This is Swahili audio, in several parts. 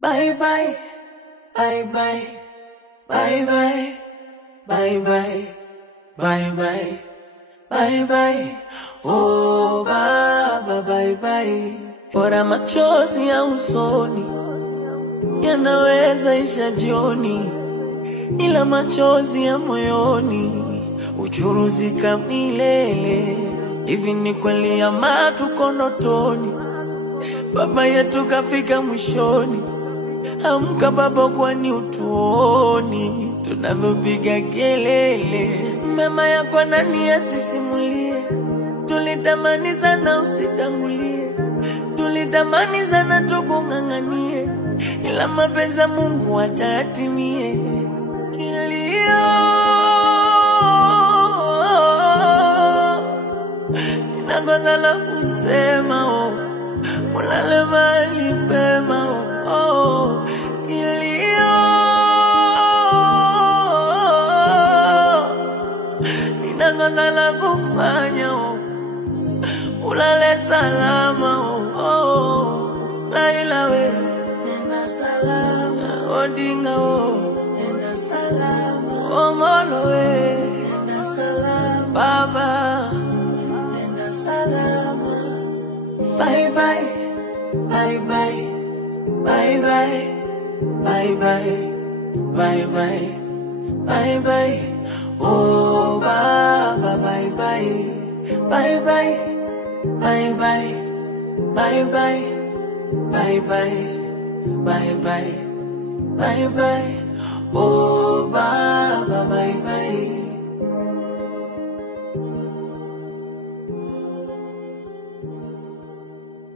Bye bye, bye bye, bye bye, bye bye, bye bye, bye bye. Oh baba, bye bye. Bora machozi ya usoni yanaweza isha jioni, ila machozi ya moyoni uchuruzika milele. Hivi ni kweli ama tuko ndotoni? Baba yetu kafika mwishoni. Amka baba, kwani utuoni tunavyopiga kelele? Mema yako nani asisimulie? Tulitamani sana usitangulie, tulitamani sana tukung'ang'anie, ila mapenzi ya Mungu acha yatimie. Kilio ninakosa la kusema, ulale mahali pema. Kilio ninakosa la kufanya, ulale salama. Laila we nenda salama, Odinga nenda salama, Omolo we nenda salama, Baba nenda salama. Bye bye, bye bye, bye bye, bye bye, bye bye, bye bye. Oh Baba, bye bye, bye bye, bye bye, bye bye, bye bye, bye bye, bye bye. Oh Baba, bye bye.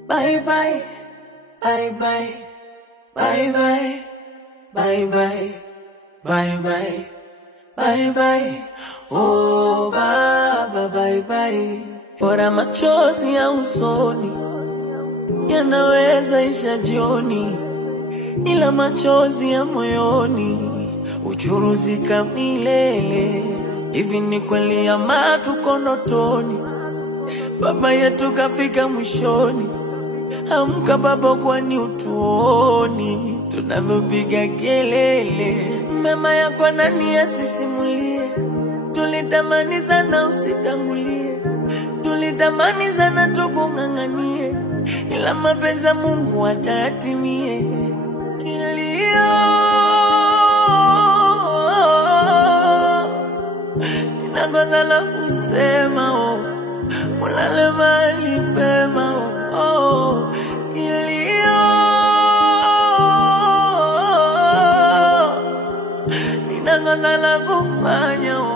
Bye bye, bye bye, bye bye, bye bye, bye bye, bye bye. Oh Baba, bye bye. Bora machozi ya usoni yanaweza isha jioni, ila machozi ya moyoni uchuruzika milele. Hivi ni kweli ama tuko ndotoni? Baba yetu kafika mwishoni. Amka baba, kwani utuoni tunavyopiga kelele? Mema yako nani asisimulie? Tulitamani sana usitangulie, tulitamani sana tukung'ang'anie, ila mapenzi ya Mungu acha yatimie. Kilio ninakosa la kusema, ulale mahali pema. Kilio ninakosa la kufanya.